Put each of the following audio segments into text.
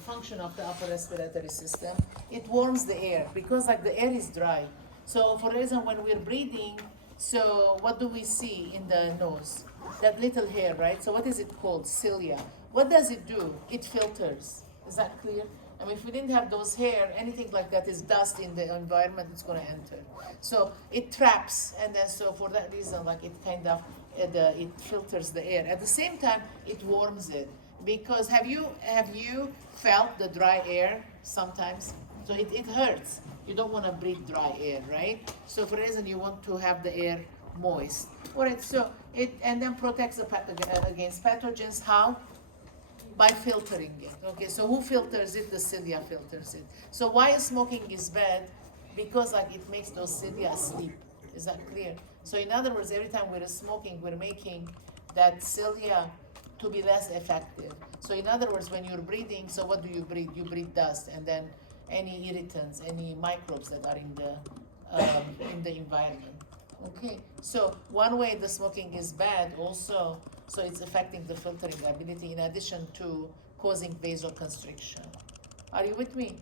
function of the upper respiratory system? It warms the air because like the air is dry. So for reason when we're breathing, so what do we see in the nose? That little hair, right? So what is it called? Cilia. What does it do? It filters. Is that clear? I mean, if we didn't have those hair, anything like that is dust in the environment, it's going to enter. So it traps, and then so for that reason, like it kind of, it filters the air. At the same time, it warms it. Because have you felt the dry air sometimes? So it hurts. You don't want to breathe dry air, right? So for reason you want to have the air moist. All right, so it, and then protects the against pathogens. How? By filtering it. Okay, so who filters it? The cilia filters it. So why smoking is bad? Because like it makes those cilia sleep. Is that clear? So in other words, every time we're smoking, we're making that cilia to be less effective. So in other words, when you're breathing, so what do you breathe? You breathe dust, and then any irritants, any microbes that are in the environment. Okay, so one way the smoking is bad also, so it's affecting the filtering ability in addition to causing vasoconstriction. Are you with me?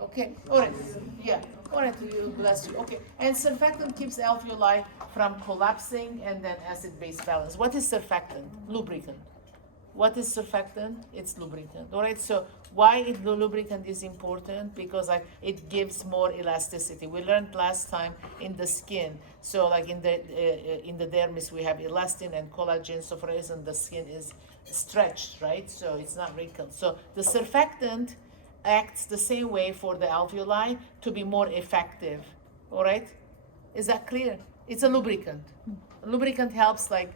Okay, all right, yeah, all right, you, bless you. Okay, and surfactant keeps alveoli from collapsing, and then acid-base balance. What is surfactant? Lubricant. What is surfactant? It's lubricant. All right, so why the lubricant is important? Because like it gives more elasticity. We learned last time in the skin. So like in the dermis we have elastin and collagen. So for reason the skin is stretched, right? So it's not wrinkled. So the surfactant acts the same way for the alveoli to be more effective. All right, is that clear? It's a lubricant. A lubricant helps like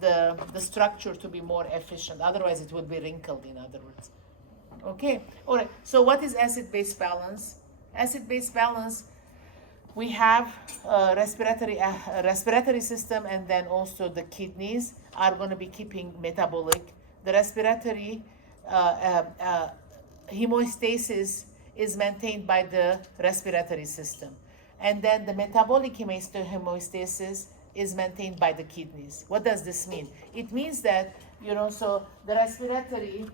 the structure to be more efficient. Otherwise, it would be wrinkled, in other words. Okay, all right. So what is acid-base balance? Acid-base balance, we have respiratory system, and then also the kidneys are going to be keeping metabolic. The respiratory hemostasis is maintained by the respiratory system. And then the metabolic hemostasis is maintained by the kidneys. What does this mean? It means that, so the respiratory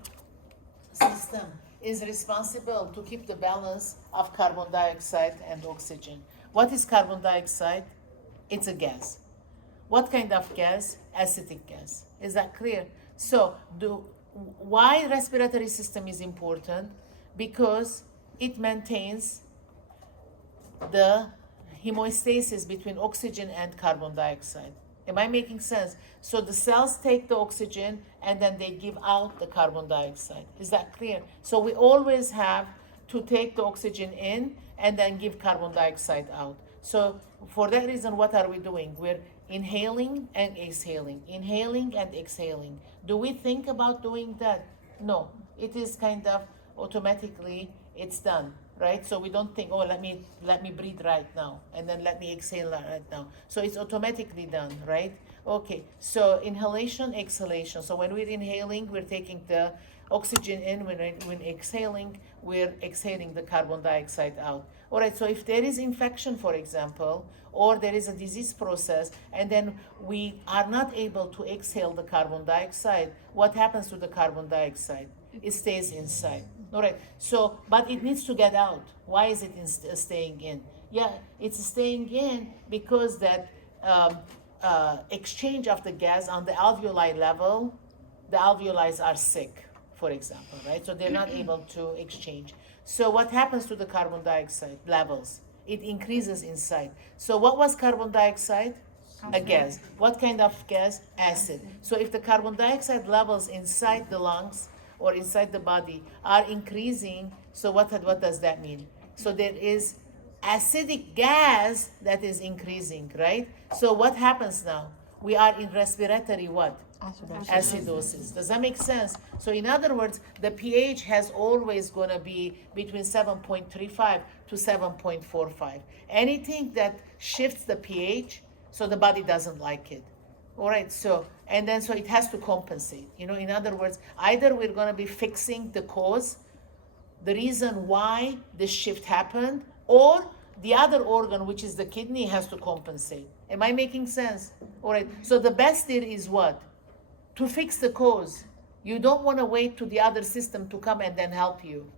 system is responsible to keep the balance of carbon dioxide and oxygen. What is carbon dioxide? It's a gas. What kind of gas? Acetic gas. Is that clear? So why respiratory system is important? Because it maintains the hemostasis between oxygen and carbon dioxide. Am I making sense? So the cells take the oxygen and then they give out the carbon dioxide. Is that clear? So we always have to take the oxygen in and then give carbon dioxide out. So for that reason, what are we doing? We're inhaling and exhaling, inhaling and exhaling. Do we think about doing that? No, it is kind of automatically it's done. Right? So we don't think, oh, let me breathe right now, and then let me exhale right now. So it's automatically done, right? Okay, so inhalation, exhalation. So when we're inhaling, we're taking the oxygen in. When exhaling, we're exhaling the carbon dioxide out. All right, so if there is infection, for example, or there is a disease process, and then we are not able to exhale the carbon dioxide, what happens to the carbon dioxide? It stays inside. All right, so, but it needs to get out. Why is it staying in? Yeah, it's staying in because that exchange of the gas on the alveoli level, the alveoli are sick, for example, right? So they're not able to exchange. So what happens to the carbon dioxide levels? It increases inside. So what was carbon dioxide? A gas. What kind of gas? Acid. So if the carbon dioxide levels inside the lungs or inside the body are increasing, so what does that mean? So there is acidic gas that is increasing, right? So what happens now? We are in respiratory what? Acidosis. Does that make sense? So in other words, the pH has always going to be between 7.35 to 7.45. Anything that shifts the pH, so the body doesn't like it. All right, so, and then so it has to compensate. In other words, either we're going to be fixing the cause, the reason why the shift happened, or the other organ, which is the kidney, has to compensate. Am I making sense? All right, so the best there is what? To fix the cause. You don't want to wait to the other system to come and then help you.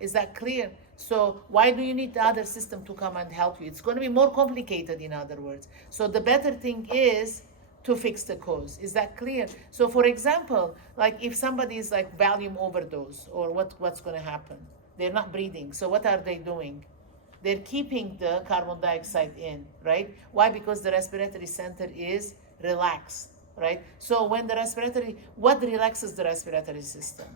Is that clear? So why do you need the other system to come and help you? It's going to be more complicated, in other words. So the better thing is to fix the cause. Is that clear? So for example, like if somebody is like Valium overdose, or what's going to happen? They're not breathing. So what are they doing? They're keeping the carbon dioxide in, right? Why? Because the respiratory center is relaxed, right? So when the what relaxes the respiratory system?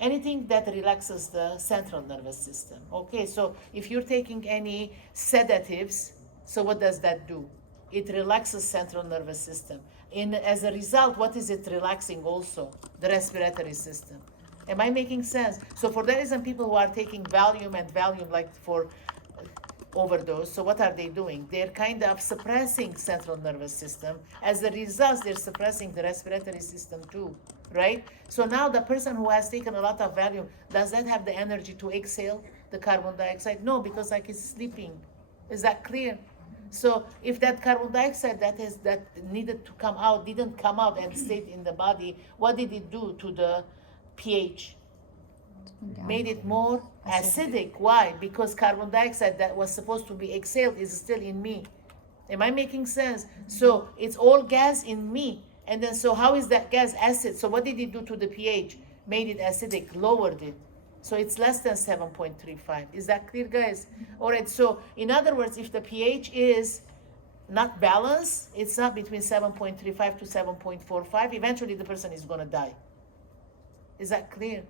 Anything that relaxes the central nervous system. Okay, so if you're taking any sedatives, so what does that do? It relaxes central nervous system. As a result, what is it relaxing also? The respiratory system. Am I making sense? So for that reason, people who are taking Valium like for overdose, so what are they doing? They're kind of suppressing central nervous system. As a result, they're suppressing the respiratory system too, right? So now the person who has taken a lot of Valium, does that have the energy to exhale the carbon dioxide? No, because like he's sleeping. Is that clear? So if that carbon dioxide that needed to come out didn't come out and stayed in the body, what did it do to the pH? Made it more acidic. Why? Because carbon dioxide that was supposed to be exhaled is still in me. Am I making sense? So it's all gas in me. And then so how is that gas acid? So what did it do to the pH? Made it acidic, lowered it. So it's less than 7.35. Is that clear, guys? All right, so in other words, if the pH is not balanced, it's not between 7.35 to 7.45, eventually the person is going to die. Is that clear?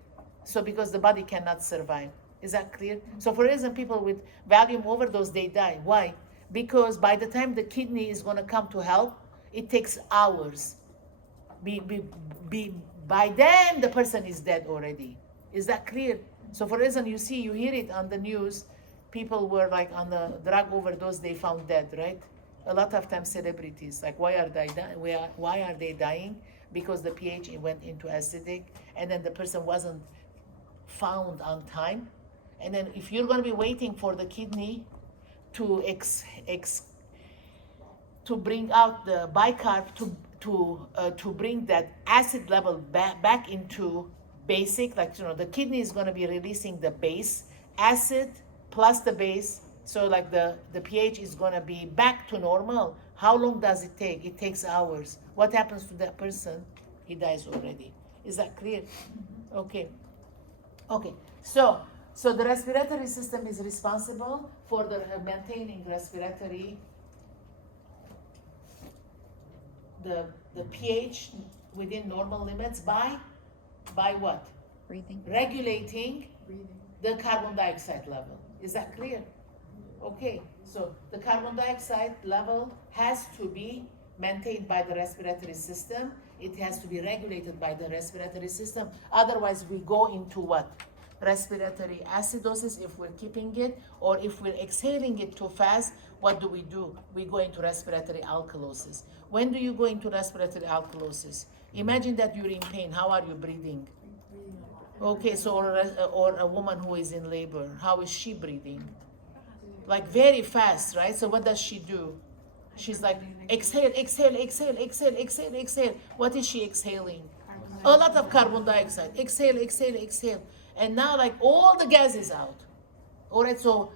So because the body cannot survive. Is that clear? So for example, people with Valium overdose, they die. Why? Because by the time the kidney is going to come to help, it takes hours. By then, the person is dead already. Is that clear? So for example, you hear it on the news, people were like on the drug overdose, they found dead, right? A lot of times celebrities, like why are they dying? Because the pH went into acidic, and then the person wasn't found on time. And then if you're going to be waiting for the kidney to to bring out the bicarb to bring that acid level back into basic, like the kidney is going to be releasing the base acid plus the base, so like the pH is going to be back to normal. How long does it take? It takes hours. What happens to that person? He dies already. Is that clear? Okay. So the respiratory system is responsible for the maintaining respiratory, the pH within normal limits by what? Breathing. Regulating the carbon dioxide level. Is that clear? Okay, so the carbon dioxide level has to be maintained by the respiratory system. It has to be regulated by the respiratory system. Otherwise, we go into what? Respiratory acidosis if we're keeping it, or if we're exhaling it too fast, what do? We go into respiratory alkalosis. When do you go into respiratory alkalosis? Imagine that you're in pain. How are you breathing? Okay, so or a woman who is in labor, how is she breathing? Like very fast, right? So what does she do? She's like, exhale, exhale, exhale, exhale, exhale, exhale. What is she exhaling? A lot of carbon dioxide. Exhale, exhale, exhale. And now like all the gas is out. All right, so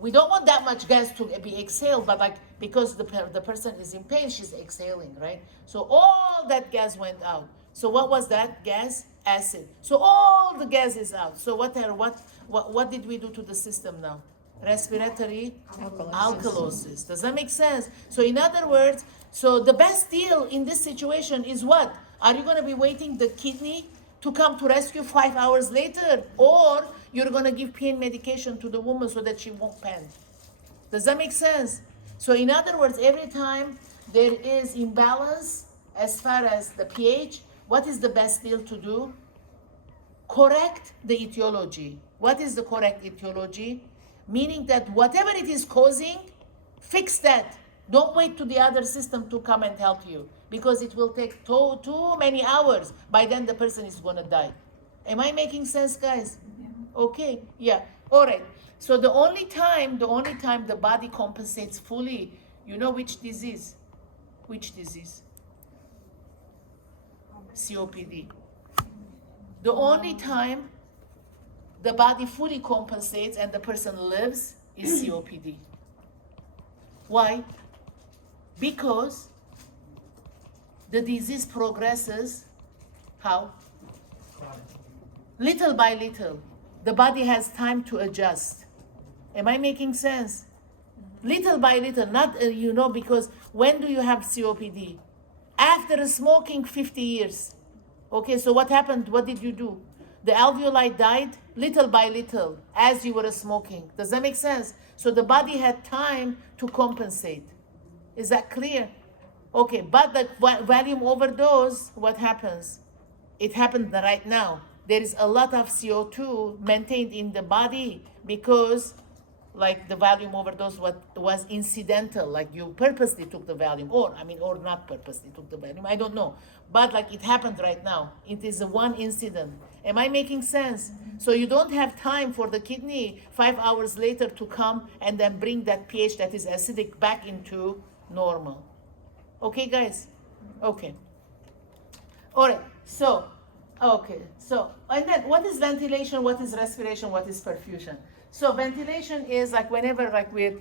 we don't want that much gas to be exhaled, but like because the person is in pain, she's exhaling, right? So all that gas went out. So what was that gas? Acid. So all the gas is out. So what did we do to the system now? Respiratory alkalosis. Does that make sense? So in other words, so the best deal in this situation is what? Are you going to be waiting the kidney to come to rescue 5 hours later, or you're going to give pain medication to the woman so that she won't pant? Does that make sense? So in other words, every time there is imbalance as far as the pH, what is the best deal to do? Correct the etiology. What is the correct etiology? Meaning that whatever it is causing, fix that. Don't wait to the other system to come and help you, because it will take too many hours. By then the person is going to die. Am I making sense, guys? Okay, yeah. All right. So the only time the body compensates fully, you know which disease? Which disease? COPD. The only time the body fully compensates and the person lives is COPD. Why? Because the disease progresses, how? Little by little. The body has time to adjust. Am I making sense? Little by little, not, because when do you have COPD? After smoking 50 years. Okay, so what happened? What did you do? The alveoli died little by little as you were smoking. Does that make sense? So the body had time to compensate. Is that clear? Okay, but the volume overdose, what happens? It happened right now. There is a lot of CO2 maintained in the body because like the volume overdose was incidental, like you purposely took the volume, or not purposely took the volume, I don't know. But like it happened right now. It is a one incident. Am I making sense? So you don't have time for the kidney 5 hours later to come and then bring that pH that is acidic back into normal. Okay, guys? Okay. All right, so, and then what is ventilation, what is respiration, what is perfusion? So ventilation is like whenever like we're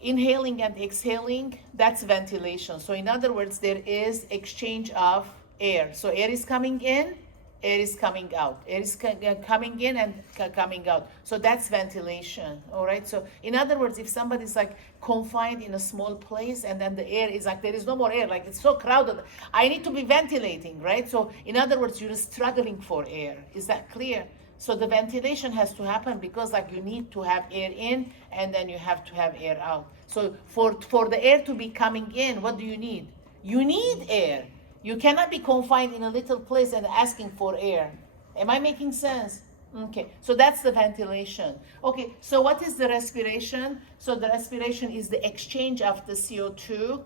inhaling and exhaling, that's ventilation. So in other words, there is exchange of air. So air is coming in, air is coming out. Air is coming in and coming out. So that's ventilation, all right? So in other words, if somebody's like confined in a small place and then the air is like, there is no more air, like it's so crowded, I need to be ventilating, right? So in other words, you're struggling for air. Is that clear? So the ventilation has to happen because like you need to have air in and then you have to have air out. So for the air to be coming in, what do you need? You need air. You cannot be confined in a little place and asking for air. Am I making sense? Okay, so that's the ventilation. Okay, so what is the respiration? So the respiration is the exchange of the CO2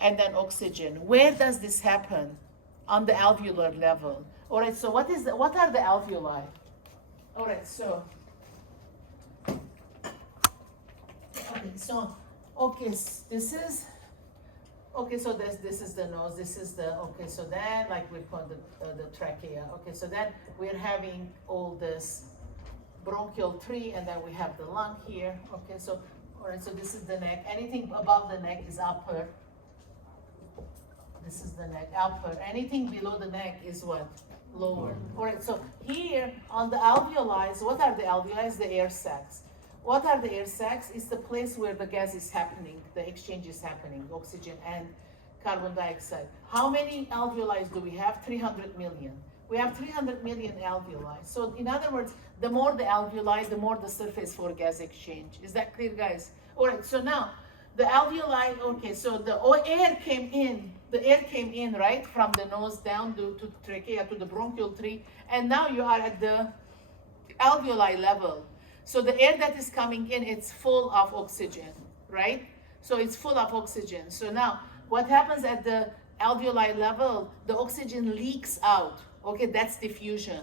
and then oxygen. Where does this happen? On the alveolar level. All right, so what are the alveoli? All right, so, this is, so this is the nose, this is the, so then like we call the trachea. Okay, so then we're having all this bronchial tree and then we have the lung here. Okay, so, all right, so this is the neck. Anything above the neck is upper. This is the neck, upper. Anything below the neck is what? Lower. All right, so here on the alveoli, so what are the alveoli? The air sacs. What are the air sacs? It's the place where the gas is happening, the exchange is happening, oxygen and carbon dioxide. How many alveoli do we have? 300 million. We have 300 million alveoli. So in other words, the more the alveoli, the more the surface for gas exchange. Is that clear, guys? All right, so now the alveoli, so the air came in, right, from the nose down to trachea, to the bronchial tree, and now you are at the alveoli level. So the air that is coming in, it's full of oxygen, right? So it's full of oxygen. So now what happens at the alveoli level? The oxygen leaks out, okay? That's diffusion,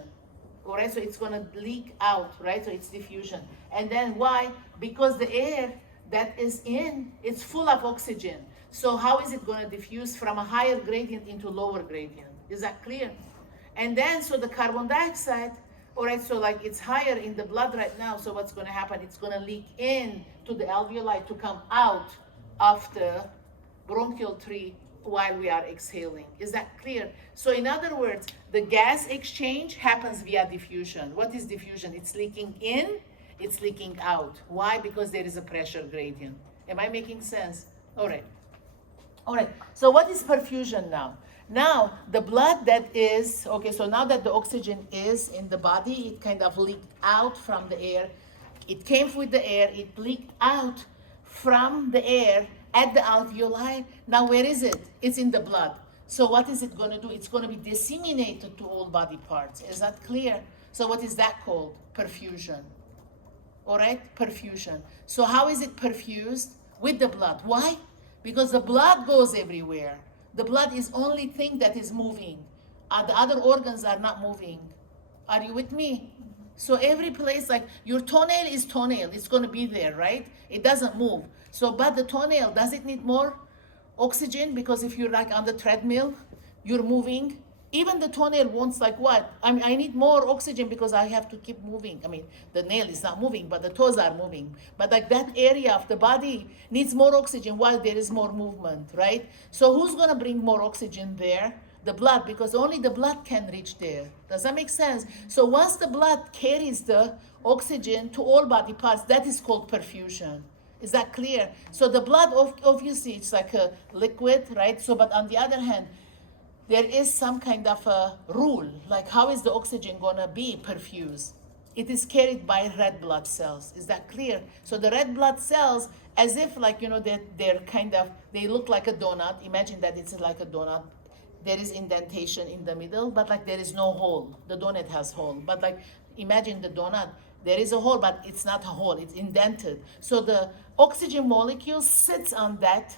all right? So it's gonna leak out, right? So it's diffusion. And then why? Because the air that is in, it's full of oxygen. So how is it going to diffuse from a higher gradient into lower gradient? Is that clear? And then, so the carbon dioxide, all right, so like it's higher in the blood right now, so what's going to happen? It's going to leak in to the alveoli to come out of the bronchial tree while we are exhaling. Is that clear? So in other words, the gas exchange happens via diffusion. What is diffusion? It's leaking in, it's leaking out. Why? Because there is a pressure gradient. Am I making sense? All right. All right, so what is perfusion now? Now, the blood that is, so now that the oxygen is in the body, it kind of leaked out from the air. It came with the air, it leaked out from the air at the alveoli. Now, where is it? It's in the blood. So what is it going to do? It's going to be disseminated to all body parts. Is that clear? So what is that called? Perfusion. All right, perfusion. So how is it perfused? With the blood. Why? Because the blood goes everywhere. The blood is only thing that is moving. The other organs are not moving. Are you with me? So every place, like your toenail is toenail. It's going to be there, right? It doesn't move. So, but the toenail, does it need more oxygen? Because if you're like on the treadmill, you're moving. Even the toenail wants like what? I mean, I need more oxygen because I have to keep moving. I mean, the nail is not moving, but the toes are moving. But like that area of the body needs more oxygen while there is more movement, right? So who's gonna bring more oxygen there? The blood, because only the blood can reach there. Does that make sense? So once the blood carries the oxygen to all body parts, that is called perfusion. Is that clear? So the blood, obviously, it's like a liquid, right? So, but on the other hand, there is some kind of a rule, like how is the oxygen gonna be perfused? It is carried by red blood cells. Is that clear? So the red blood cells, as if like, they're kind of, they look like a donut. Imagine that it's like a donut. There is indentation in the middle, but like there is no hole. The donut has hole, but like imagine the donut. There is a hole, but it's not a hole. It's indented. So the oxygen molecule sits on that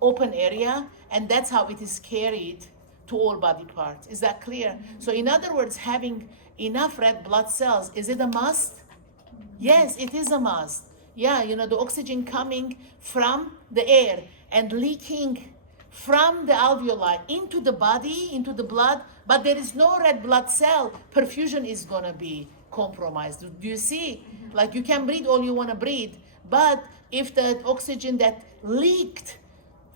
open area, and that's how it is carried to all body parts. Is that clear? So in other words, having enough red blood cells, is it a must? Yes, it is a must. Yeah, the oxygen coming from the air and leaking from the alveoli into the body, into the blood, but there is no red blood cell, perfusion is gonna be compromised. Do you see? Like you can breathe all you wanna breathe, but if the oxygen that leaked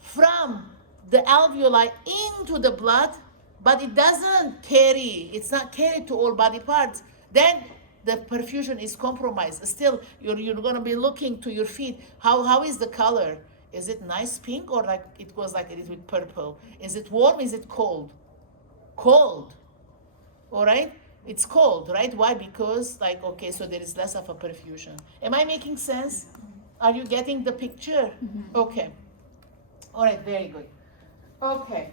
from the alveoli into the blood, but it doesn't carry, it's not carried to all body parts, then the perfusion is compromised. Still, you're gonna be looking to your feet. How is the color? Is it nice pink or like it goes like it is with purple? Is it warm? Is it cold? Cold. All right? It's cold, right? Why? Because like, okay, so there is less of a perfusion. Am I making sense? Are you getting the picture? Okay. All right, very good. Okay.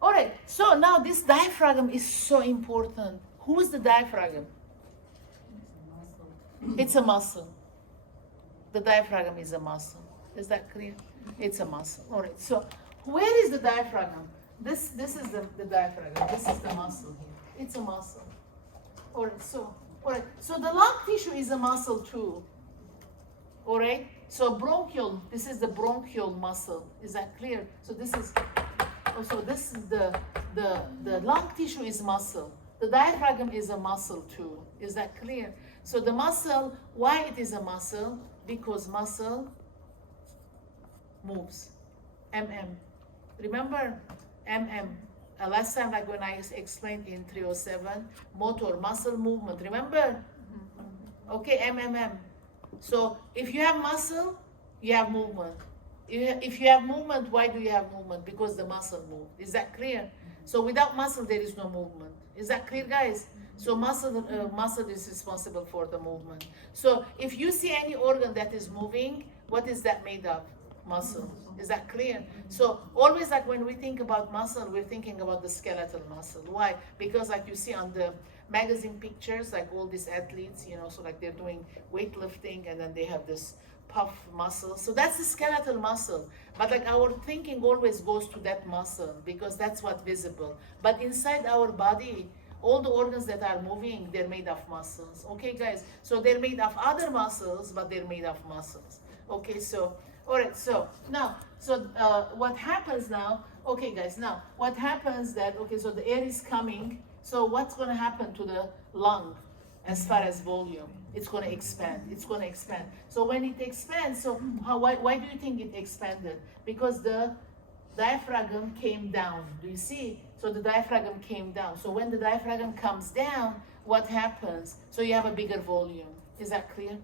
All right, so now this diaphragm is so important. Who is the diaphragm? It's a muscle. The diaphragm is a muscle. Is that clear? It's a muscle. All right, so where is the diaphragm? This is the diaphragm. This is the muscle here. It's a muscle. All right, so the lung tissue is a muscle too. All right, so bronchial, this is the bronchial muscle. Is that clear? So this is, so this is the lung tissue is muscle. The diaphragm is a muscle too. Is that clear? So the muscle, why it is a muscle? Because muscle moves. Remember last time, like when I explained in 307, motor, muscle movement, remember? Okay, So if you have muscle, you have movement. If you have movement, why do you have movement? Because the muscle moves. Is that clear? So without muscle, there is no movement. Is that clear, guys? So muscle is responsible for the movement. So if you see any organ that is moving, what is that made of? Muscle. Is that clear? So always like when we think about muscle, we're thinking about the skeletal muscle. Why? Because like you see on the magazine pictures, like all these athletes, so like they're doing weightlifting and then they have this puff muscle. So that's the skeletal muscle. But like our thinking always goes to that muscle because that's what's visible. But inside our body, all the organs that are moving, they're made of muscles. Okay, guys? So they're made of other muscles, but they're made of muscles. Okay, so, all right, so now, what happens now, okay, guys, now, what happens that, okay, so the air is coming, so what's going to happen to the lung as far as volume? It's going to expand. It's going to expand. So when it expands, so why do you think it expanded? Because the diaphragm came down. Do you see? So the diaphragm came down. So when the diaphragm comes down, what happens? So you have a bigger volume. Is that clear?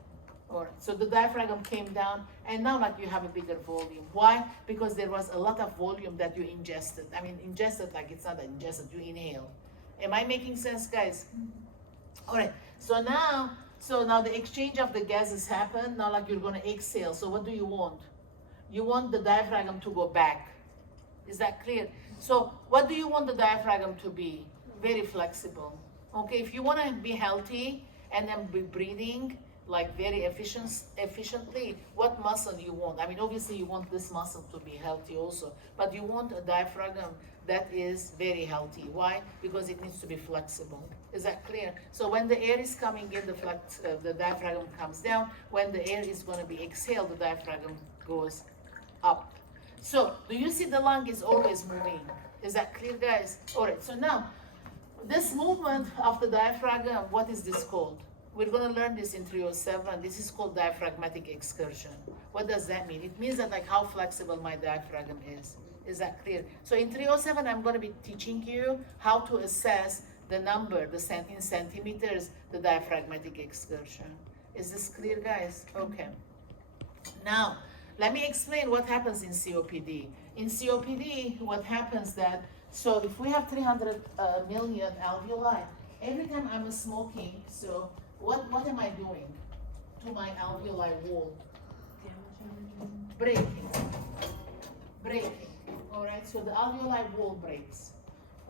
All right. So the diaphragm came down, and now like you have a bigger volume. Why? Because there was a lot of volume that you ingested. I mean, ingested like it's not ingested. You inhale. Am I making sense, guys? All right. So now the exchange of the gases happened. Now like you're going to exhale. So what do you want? You want the diaphragm to go back. Is that clear? So what do you want the diaphragm to be? Very flexible. Okay, if you want to be healthy and then be breathing like very efficiently, what muscle you want? I mean, obviously you want this muscle to be healthy also, but you want a diaphragm that is very healthy. Why? Because it needs to be flexible. Is that clear? So when the air is coming in, the diaphragm comes down. When the air is going to be exhaled, the diaphragm goes up. So do you see the lung is always moving? Is that clear, guys? All right, so now this movement of the diaphragm, what is this called? We're going to learn this in 307. This is called diaphragmatic excursion. What does that mean? It means that like how flexible my diaphragm is. Is that clear? So in 307, I'm going to be teaching you how to assess the number, in centimeters, the diaphragmatic excursion. Is this clear, guys? Okay. Now, let me explain what happens in COPD. In COPD, what happens that, so if we have 300 million alveoli, every time I'm smoking, so what am I doing to my alveoli wall? Breaking. All right, so the alveoli wall breaks.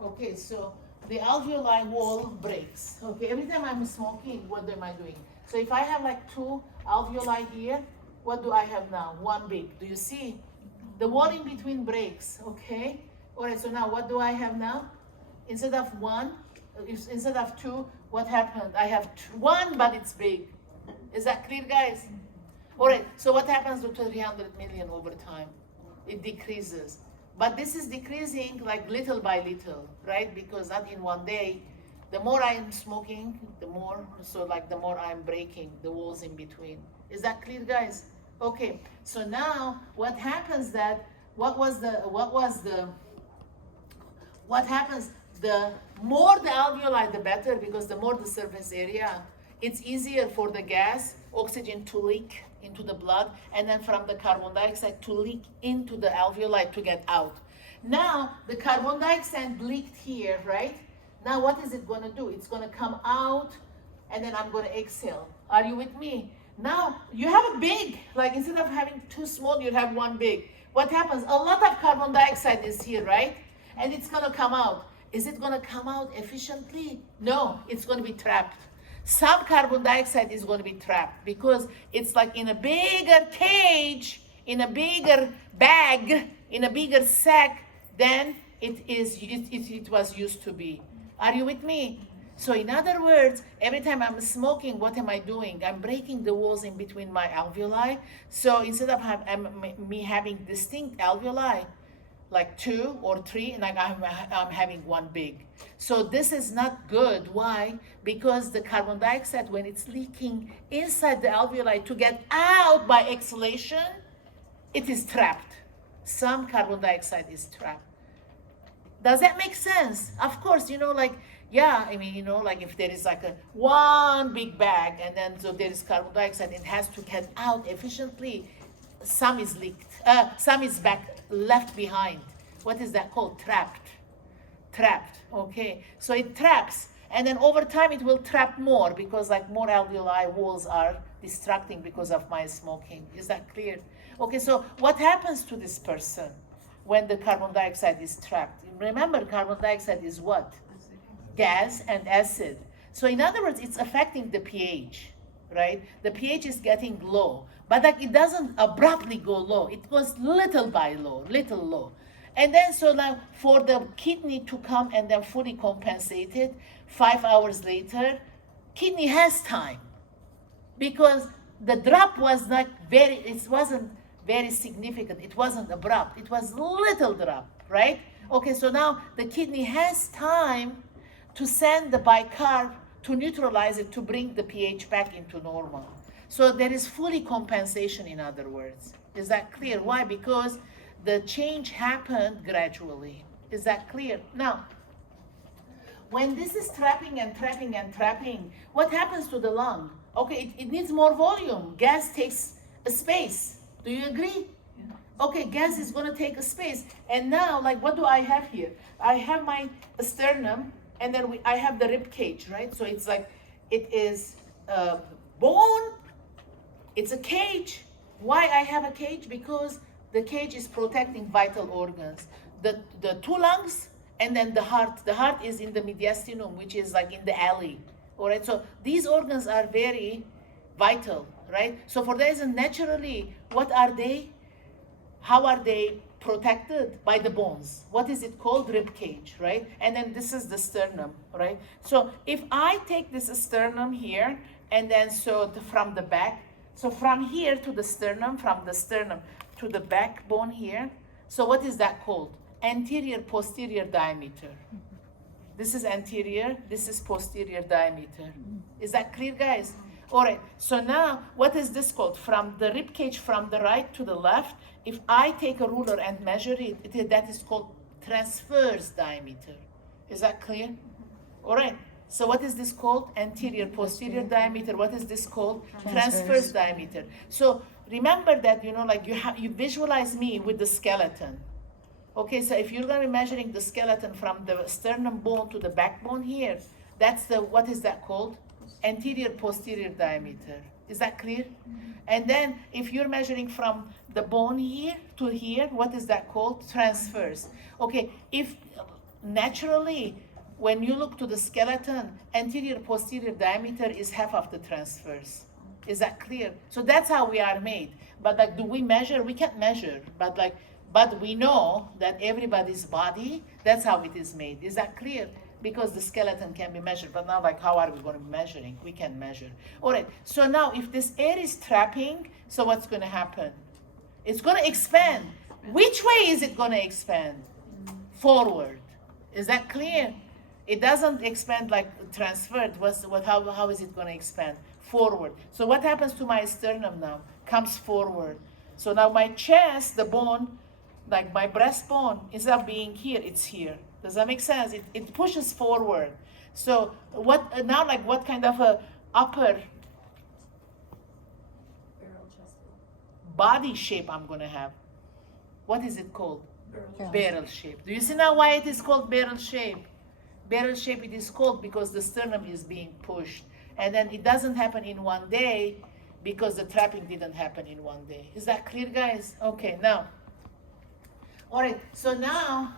Okay, so the alveoli wall breaks. Okay, every time I'm smoking, what am I doing? So if I have like 2 alveoli here, what do I have now? 1 big. Do you see? The wall in between breaks, okay? All right, so now what do I have now? Instead of 1, instead of 2, what happened? I have 1, but it's big. Is that clear, guys? All right, so what happens to 300 million over time? It decreases. But this is decreasing like little by little, right? Because not in one day. The more I'm smoking, the more I'm breaking the walls in between. Is that clear, guys? Okay, so now what happens the more the alveoli, the better, because the more the surface area, it's easier for the gas, oxygen to leak into the blood, and then from the carbon dioxide to leak into the alveoli to get out. Now, the carbon dioxide leaked here, right? Now, what is it going to do? It's going to come out, and then I'm going to exhale. Are you with me? Now, you have a big, like instead of having 2 small, you have 1 big. What happens? A lot of carbon dioxide is here, right? And it's going to come out. Is it going to come out efficiently? No, it's going to be trapped. Some carbon dioxide is going to be trapped because it's like in a bigger cage, in a bigger bag, in a bigger sack than it was used to be. Are you with me? So in other words, every time I'm smoking, what am I doing? I'm breaking the walls in between my alveoli. So instead of me having distinct alveoli, like 2 or 3, and like I'm having 1 big. So this is not good. Why? Because the carbon dioxide, when it's leaking inside the alveoli to get out by exhalation, it is trapped. Some carbon dioxide is trapped. Does that make sense? Of course, like if there is like a 1 big bag and then so there is carbon dioxide, it has to get out efficiently. Some is leaked, some is left behind. What is that called? Trapped, okay? So it traps, and then over time it will trap more because like more alveoli walls are distracting because of my smoking. Is that clear? Okay, so what happens to this person when the carbon dioxide is trapped? Remember, carbon dioxide is what? Gas and acid. So in other words, it's affecting the pH, right? The pH is getting low, but like it doesn't abruptly go low. It goes little by little low. And then so now for the kidney to come and then fully compensate it, 5 hours later, kidney has time because the drop was not it wasn't very significant. It wasn't abrupt. It was little drop, right? Okay, so now the kidney has time to send the bicarb to neutralize it, to bring the pH back into normal. So there is fully compensation, in other words. Is that clear? Why? Because the change happened gradually. Is that clear? Now, when this is trapping, what happens to the lung? Okay, it needs more volume. Gas takes a space. Do you agree? Okay, gas is going to take a space. And now, like, what do I have here? I have my sternum, and then I have the rib cage, right? So it's like, it is bone, it's a cage. Why I have a cage? Because the cage is protecting vital organs. The 2 lungs, and then the heart. The heart is in the mediastinum, which is like in the alley, all right? So these organs are very vital, right? So for that reason, naturally, what are they? How are they protected? By the bones. What is it called? Rib cage, right? And then this is the sternum, right? So if I take this sternum here, and then so from the back, so from here to the sternum, from the sternum to the backbone here. So what is that called? Anterior posterior diameter. This is anterior, this is posterior diameter. Is that clear, guys? All right, so now what is this called? From the rib cage from the right to the left, if I take a ruler and measure it, that is called transverse diameter. Is that clear? All right, so what is this called? Anterior posterior diameter. What is this called? Transverse diameter. So remember that, like you visualize me with the skeleton. Okay, so if you're going to be measuring the skeleton from the sternum bone to the backbone here, that's what is that called? Anterior posterior diameter. Is that clear? And then if you're measuring from the bone here to here, what is that called? Transverse. Okay, if naturally, when you look to the skeleton, anterior posterior diameter is half of the transverse. Is that clear? So that's how we are made. But like, do we measure? We can't measure, but we know that everybody's body, that's how it is made. Is that clear? Because the skeleton can be measured, but now like how are we going to be measuring? We can measure. All right, so now if this air is trapping, so what's going to happen? It's going to expand. Which way is it going to expand? Forward. Is that clear? It doesn't expand like transferred. How is it going to expand? Forward. So what happens to my sternum now? Comes forward. So now my chest, the bone, like my breastbone, instead of being here, it's here. Does that make sense? It pushes forward. So what kind of a upper body shape I'm going to have? What is it called? Barrel shape. Do you see now why it is called barrel shape? Barrel shape it is called because the sternum is being pushed. And then it doesn't happen in one day because the trapping didn't happen in one day. Is that clear, guys? Okay, now. All right, so now,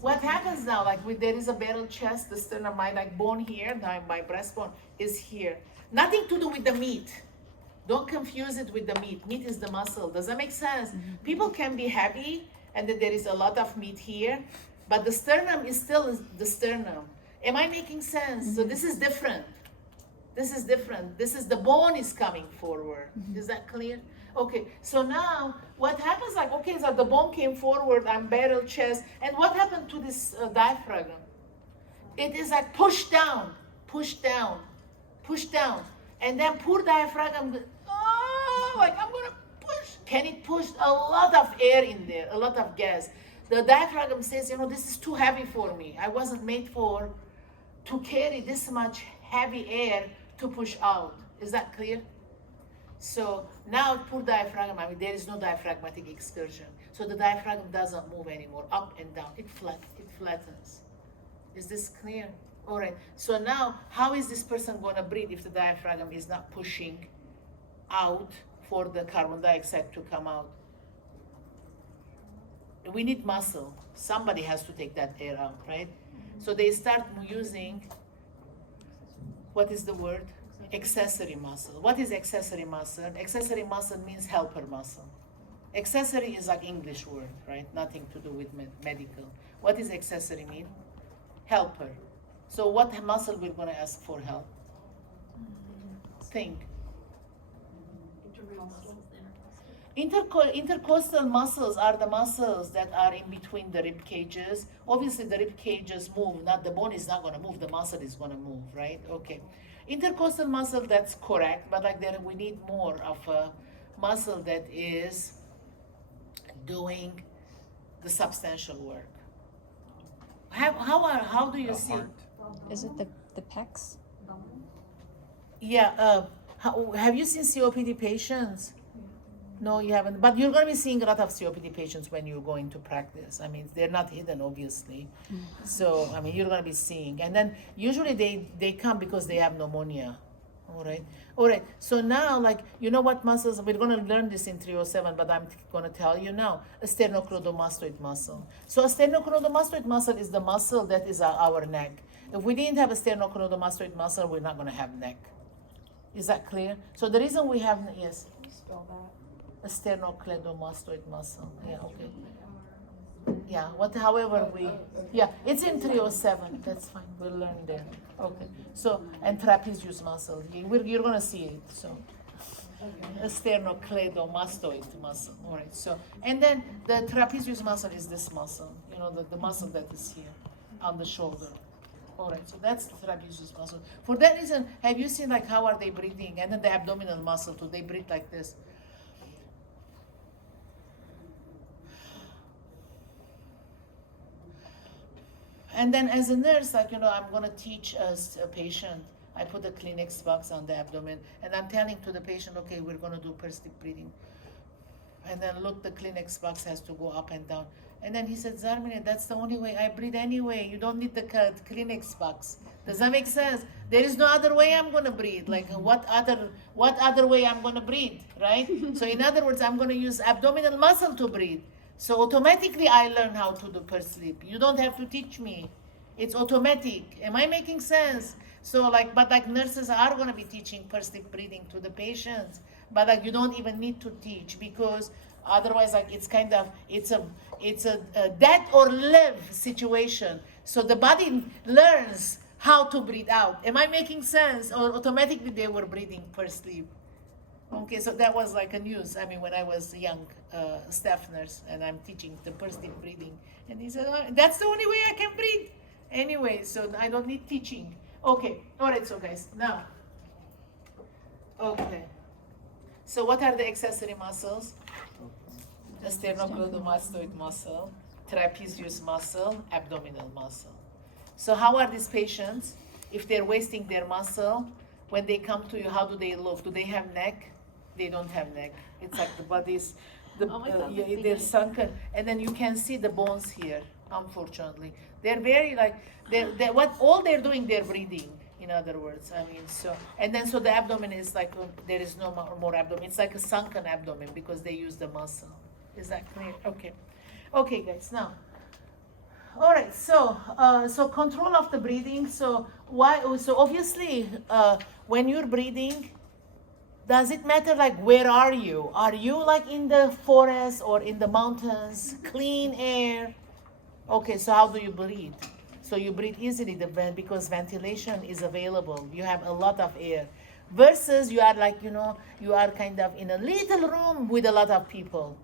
what happens now? Like there is a barrel chest, the sternum, my bone here, now my breastbone is here. Nothing to do with the meat. Don't confuse it with the meat. Meat is the muscle. Does that make sense? People can be heavy and then there is a lot of meat here, but the sternum is still the sternum. Am I making sense? So this is different. This is different. This is the bone is coming forward. Is that clear? Okay, so now what happens so the bone came forward, I'm barrel chest, and what happened to this diaphragm? It is like pushed down, pushed down, pushed down. And then poor diaphragm, I'm gonna push. Can it push a lot of air in there, a lot of gas? The diaphragm says, this is too heavy for me. I wasn't made to carry this much heavy air to push out. Is that clear? So now poor diaphragm, there is no diaphragmatic excursion. So the diaphragm doesn't move anymore, up and down. It flattens. Is this clear? All right. So now, how is this person going to breathe if the diaphragm is not pushing out for the carbon dioxide to come out? We need muscle. Somebody has to take that air out, right? So they start using, what is the word? Accessory muscle. What is accessory muscle? Accessory muscle means helper muscle. Accessory is like English word, right? Nothing to do with medical. What does accessory mean? Helper. So what muscle we're going to ask for help? Think. Intercostal muscles are the muscles that are in between the rib cages. Obviously the rib cages move, the bone is not going to move, the muscle is going to move, right? Okay. Intercostal muscle, that's correct, but we need more of a muscle that is doing the substantial work. How do you see? Is it the pecs? Yeah. Have you seen COPD patients? No, you haven't. But you're going to be seeing a lot of COPD patients when you're going to practice. They're not hidden, obviously. So, you're going to be seeing. And then usually they come because they have pneumonia. All right. So now, what muscles? We're going to learn this in 307, but I'm going to tell you now. A sternocleidomastoid muscle. So a sternocleidomastoid muscle is the muscle that is our neck. If we didn't have a sternocleidomastoid muscle, we're not going to have neck. Is that clear? So the reason we have, yes? Spell that. A sternocleidomastoid muscle. Yeah, okay. Yeah, however it's in 307. That's fine. We'll learn there. Okay. So, and trapezius muscle. You're going to see it. So, sternocleidomastoid muscle. All right. So, and then the trapezius muscle is this muscle. You know, the muscle that is here on the shoulder. All right. So that's the trapezius muscle. For that reason, have you seen like how are they breathing? And then the abdominal muscle too. They breathe like this. And then as a nurse, like, you know, I'm going to teach a patient. I put a Kleenex box on the abdomen, and I'm telling to the patient, okay, we're going to do pursed lip breathing. And then look, the Kleenex box has to go up and down. And then he said, Zarmina, that's the only way I breathe anyway. You don't need the Kleenex box. Does that make sense? There is no other way I'm going to breathe. Like, what other way I'm going to breathe, right? So in other words, I'm going to use abdominal muscle to breathe. So automatically I learn how to do pursed lip. You don't have to teach me. It's automatic. Am I making sense? So like, but like nurses are going to be teaching pursed lip breathing to the patients. But like you don't even need to teach, because otherwise like it's kind of, it's a death or live situation. So the body learns how to breathe out. Am I making sense? Or automatically they were breathing pursed lip. Okay, so that was like a news. I mean, when I was a young staff nurse and I'm teaching the pursed lip breathing, and he said, oh, that's the only way I can breathe. Anyway, so I don't need teaching. Okay, all right, so guys, now, okay. So what are the accessory muscles? The sternocleidomastoid muscle, trapezius muscle, abdominal muscle. So how are these patients? If they're wasting their muscle, when they come to you, how do they look? Do they have neck? They don't have neck. It's like the body's, they're sunken, and then you can see the bones here. Unfortunately, they're very like they're what all they're doing. They're breathing. In other words, I mean, so and then so the abdomen is like there is no more abdomen. It's like a sunken abdomen because they use the muscle. Is that clear? Okay, okay, guys. Now, all right. So so control of the breathing. So why? So obviously, when you're breathing, does it matter like where are you? Are you like in the forest or in the mountains? Clean air. Okay, so how do you breathe? So you breathe easily because ventilation is available. You have a lot of air. Versus you are like, you know, you are kind of in a little room with a lot of people.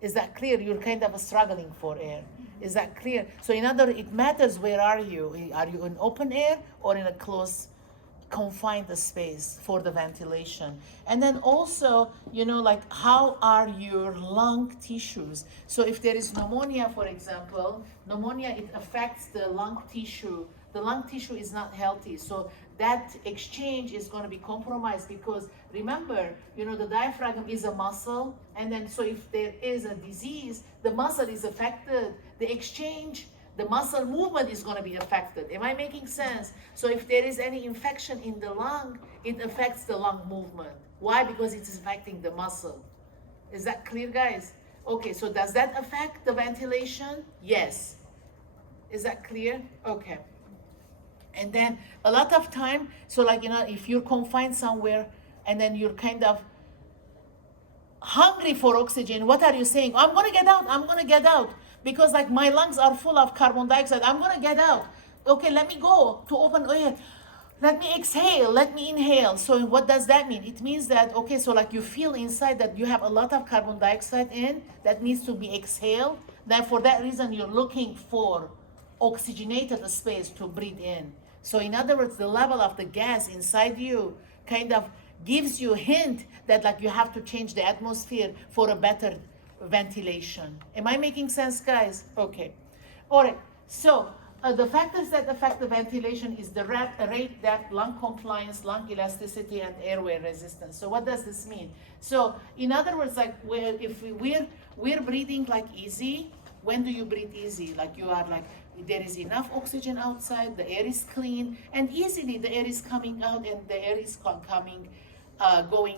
Is that clear? You're kind of struggling for air. Is that clear? So in other, it matters where are you? Are you in open air or in a close, confined space for the ventilation? And then also, you know, like how are your lung tissues? So if there is pneumonia, for example, pneumonia, it affects the lung tissue. The lung tissue is not healthy. So that exchange is going to be compromised because remember, you know, the diaphragm is a muscle. And then so if there is a disease, the muscle is affected. The exchange, the muscle movement is going to be affected. Am I making sense? So if there is any infection in the lung, it affects the lung movement. Why? Because it is affecting the muscle. Is that clear, guys? Okay, so does that affect the ventilation? Yes. Is that clear? Okay. And then a lot of time, so like, you know, if you're confined somewhere and then you're kind of hungry for oxygen, what are you saying? I'm going to get out. I'm going to get out. Because like my lungs are full of carbon dioxide. I'm going to get out. Okay, let me go to open air. Let me exhale. Let me inhale. So what does that mean? It means that, okay, so like you feel inside that you have a lot of carbon dioxide in that needs to be exhaled. Then for that reason, you're looking for oxygenated space to breathe in. So in other words, the level of the gas inside you kind of gives you a hint that like you have to change the atmosphere for a better ventilation. Am I making sense, guys? Okay. All right. So the factors that affect the ventilation is the rate, depth, lung compliance, lung elasticity, and airway resistance. So what does this mean? So in other words, like if we're breathing like easy, when do you breathe easy? Like you are like, there is enough oxygen outside, the air is clean, and easily the air is coming out and the air is going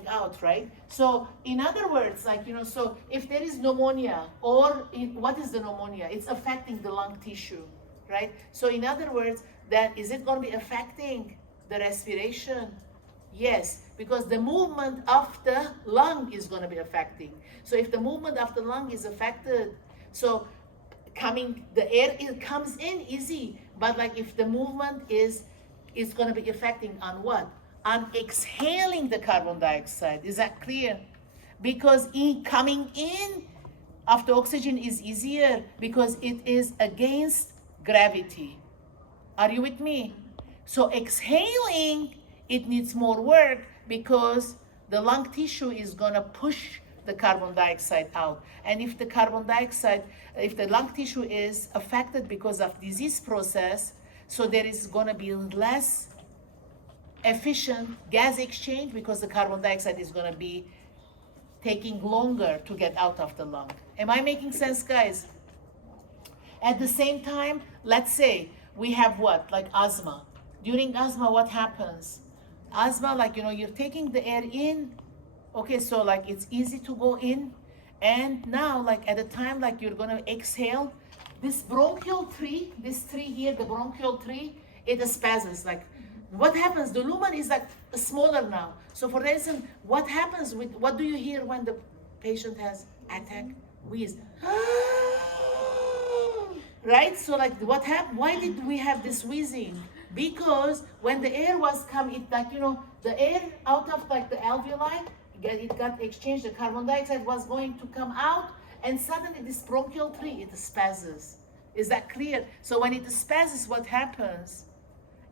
out, right? So in other words, like, you know, so if there is pneumonia or what is the pneumonia? It's affecting the lung tissue, right? So in other words, that is it going to be affecting the respiration? Yes, because the movement of the lung is going to be affecting. So if the movement of the lung is affected, so the air comes in easy, but like if the movement is going to be affecting on what? I'm exhaling the carbon dioxide. Is that clear? Because coming in after oxygen is easier because it is against gravity. Are you with me? So exhaling, it needs more work because the lung tissue is gonna push the carbon dioxide out. And if the lung tissue is affected because of disease process, so there is gonna be less efficient gas exchange because the carbon dioxide is gonna be taking longer to get out of the lung. Am I making sense, guys? At the same time, let's say we have what? Like asthma. During asthma, what happens? Asthma, like, you're taking the air in. Okay, so like it's easy to go in. And now, like at the time, like you're gonna exhale, this bronchial tree, this tree here, the bronchial tree, it spasms. Like what happens? The lumen is like smaller now. So for instance, what do you hear when the patient has attack? Wheeze. Right? So like what happened? Why did we have this wheezing? Because when the air was coming, the air out of like the alveoli, it got exchanged, the carbon dioxide was going to come out, and suddenly this bronchial tree, it spasms. Is that clear? So when it spasms, what happens?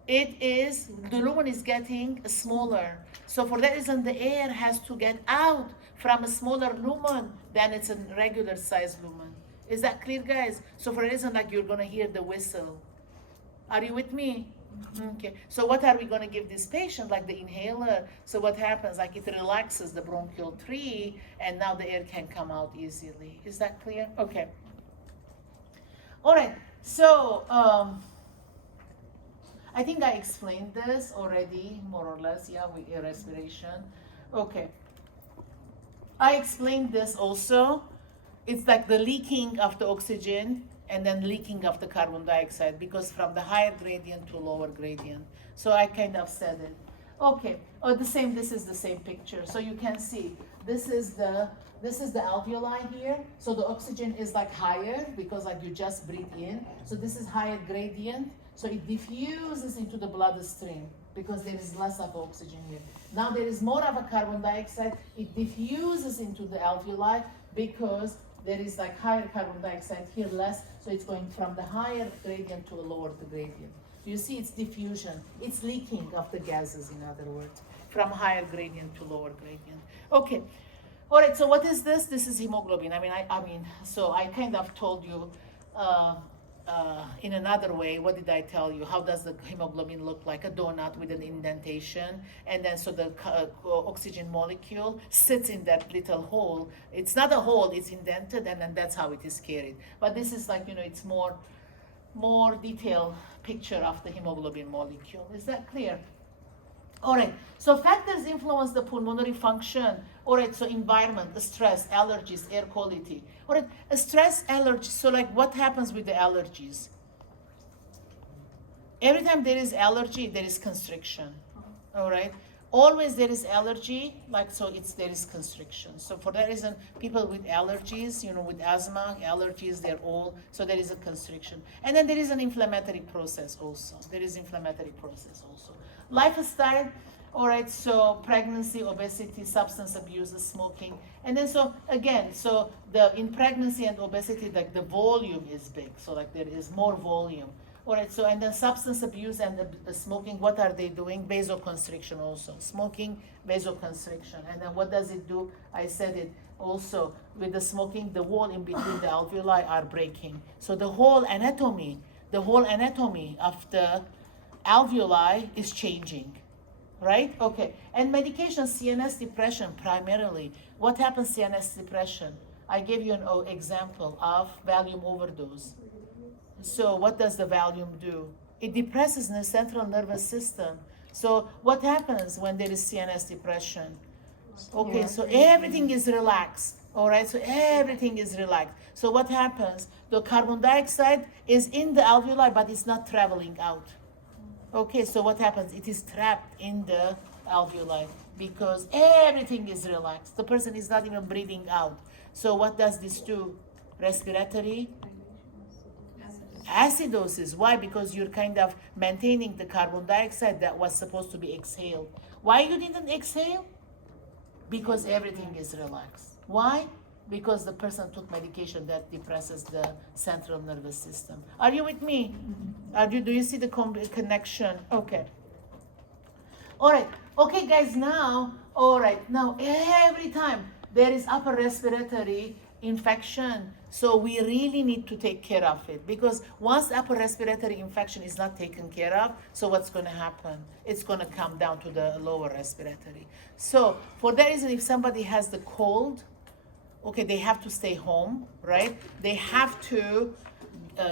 The lumen is getting smaller. So for that reason, the air has to get out from a smaller lumen than it's a regular size lumen. Is that clear, guys? So for a reason, like you're gonna hear the whistle. Are you with me? Okay. So what are we gonna give this patient? Like the inhaler. So what happens? Like it relaxes the bronchial tree, and now the air can come out easily. Is that clear? Okay. All right. So I think I explained this already, more or less. Yeah, with air respiration. Okay. I explained this also. It's like the leaking of the oxygen and then leaking of the carbon dioxide because from the higher gradient to lower gradient. So I kind of said it. Okay. Oh, this is the same picture. So you can see this is the alveoli here. So the oxygen is like higher because like you just breathe in. So this is higher gradient. So it diffuses into the bloodstream because there is less of oxygen here. Now there is more of a carbon dioxide. It diffuses into the alveoli because there is like higher carbon dioxide here, less. So it's going from the higher gradient to a lower gradient. You see, it's diffusion. It's leaking of the gases, in other words, from higher gradient to lower gradient. Okay. All right. So what is this? This is hemoglobin. So I kind of told you. In another way, what did I tell you? How does the hemoglobin look like? A donut with an indentation, and then so the oxygen molecule sits in that little hole. It's not a hole, it's indented, and then that's how it is carried. But this is like, it's more detailed picture of the hemoglobin molecule. Is that clear? All right, so factors influence the pulmonary function. All right, so environment, the stress, allergies, air quality. All right, stress, allergies. So like what happens with the allergies? Every time there is allergy, there is constriction. All right, always there is allergy, like so there is constriction. So for that reason, people with allergies, with asthma, allergies, so there is a constriction. And then there is an inflammatory process also. Lifestyle, all right, so pregnancy, obesity, substance abuse, smoking. And then in pregnancy and obesity, like the volume is big. So like there is more volume. All right, so and then substance abuse and the smoking, what are they doing? Vasoconstriction also. Smoking, vasoconstriction. And then what does it do? I said it also with the smoking, the wall in between the alveoli are breaking. So the whole anatomy of the alveoli is changing, right? Okay, and medication, CNS depression primarily. What happens CNS depression? I gave you an example of Valium overdose. So what does the Valium do? It depresses the central nervous system. So what happens when there is CNS depression? Okay, so everything is relaxed. All right, so everything is relaxed. So what happens? The carbon dioxide is in the alveoli, but it's not traveling out. Okay, so what happens? It is trapped in the alveoli because everything is relaxed. The person is not even breathing out. So what does this do? Respiratory Acidosis. Why? Because you're kind of maintaining the carbon dioxide that was supposed to be exhaled. Why you didn't exhale? Because everything is relaxed. Why? Because the person took medication that depresses the central nervous system. Are you with me? Do you see the connection? Okay. All right. Okay, guys, now, all right, now every time there is upper respiratory infection, so we really need to take care of it, because once upper respiratory infection is not taken care of, so what's going to happen? It's going to come down to the lower respiratory. So for that reason, if somebody has the cold, okay, they have to stay home, right? They have to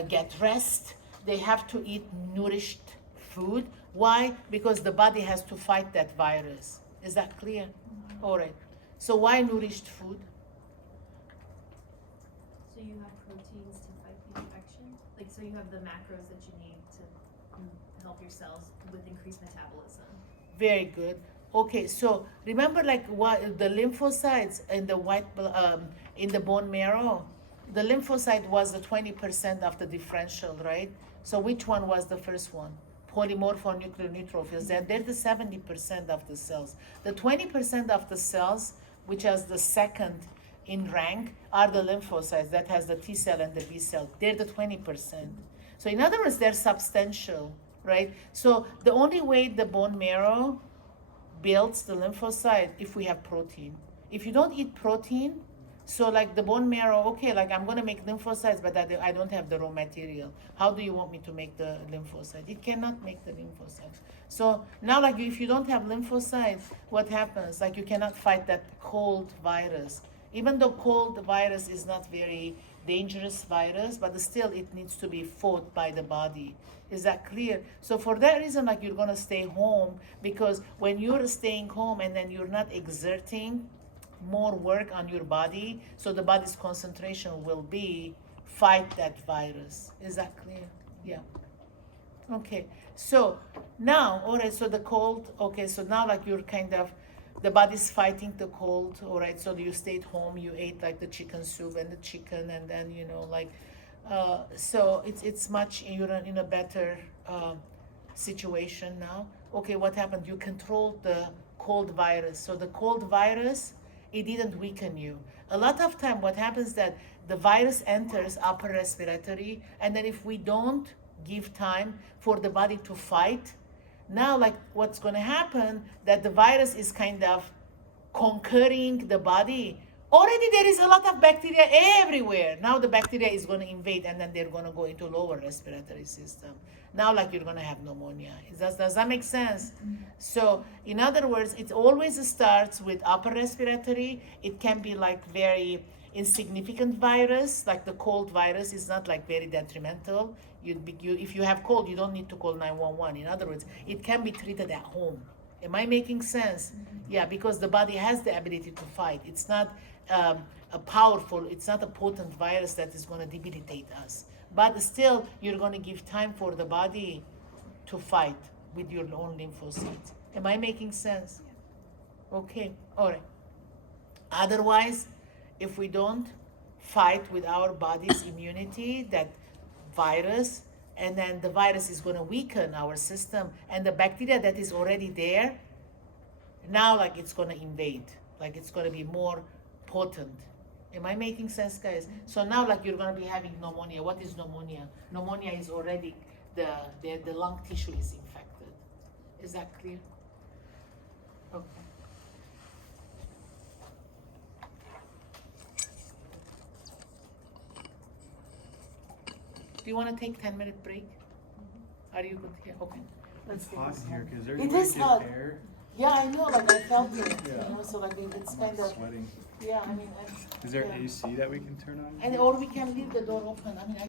get rest. They have to eat nourished food. Why? Because the body has to fight that virus. Is that clear? All right. So why nourished food? So you have proteins to fight the infection? Like, so you have the macros that you need to help your cells with increased metabolism. Very good. Okay, so remember, like, what the lymphocytes in the in the bone marrow, the lymphocyte was the 20% of the differential, right? So which one was the first one? Polymorphonuclear neutrophils. They're the 70% of the cells. The 20% of the cells, which is the second in rank, are the lymphocytes that has the T cell and the B cell. They're the 20%. So in other words, they're substantial, right? So the only way the bone marrow builds the lymphocyte if we have protein. If you don't eat protein, so like the bone marrow, okay, like I'm gonna make lymphocytes, but I don't have the raw material. How do you want me to make the lymphocyte? It cannot make the lymphocytes. So now, like, if you don't have lymphocytes, what happens? Like, you cannot fight that cold virus. Even though cold virus is not very dangerous virus, but still it needs to be fought by the body. Is that clear? So for that reason, like, you're gonna stay home, because when you're staying home and then you're not exerting more work on your body, so the body's concentration will be fight that virus. Is that clear? Yeah. Okay. So now, all right, so the cold, okay, so now, like, you're kind of, the body's fighting the cold, all right, so you stayed home, you ate like the chicken soup and the chicken, and then, you know, like, so it's much, you're in a better situation now. Okay, what happened? You controlled the cold virus. So the cold virus, it didn't weaken you. A lot of time what happens that the virus enters upper respiratory, and then if we don't give time for the body to fight, now, like, what's going to happen, that the virus is kind of conquering the body. Already there is a lot of bacteria everywhere. Now the bacteria is going to invade, and then they're going to go into lower respiratory system. Now, like, you're going to have pneumonia. Does that make sense? So in other words, it always starts with upper respiratory. It can be like very insignificant virus, like the cold virus is not like very detrimental. If you have cold, you don't need to call 911. In other words, it can be treated at home. Am I making sense? Yeah, because the body has the ability to fight. It's not it's not a potent virus that is going to debilitate us. But still, you're going to give time for the body to fight with your own lymphocytes. Am I making sense? Okay, all right. Otherwise, if we don't fight with our body's immunity, that virus, and then the virus is going to weaken our system, and the bacteria that is already there, now, like, it's going to invade, like, it's going to be more potent. Am I making sense, guys? So now, like, you're going to be having pneumonia. What is pneumonia? Pneumonia is already the lung tissue is infected. Is that clear? Okay. Do you want to take 10-minute break? Are you good here? Okay. It's hot in here because there's It is wicked hot. air. Yeah, I know. Like, I felt it. Yeah. You know, so like it's I'm kind of. sweating. Yeah, I mean. Is there yeah. AC that we can turn on? And or we can leave the door open. I mean,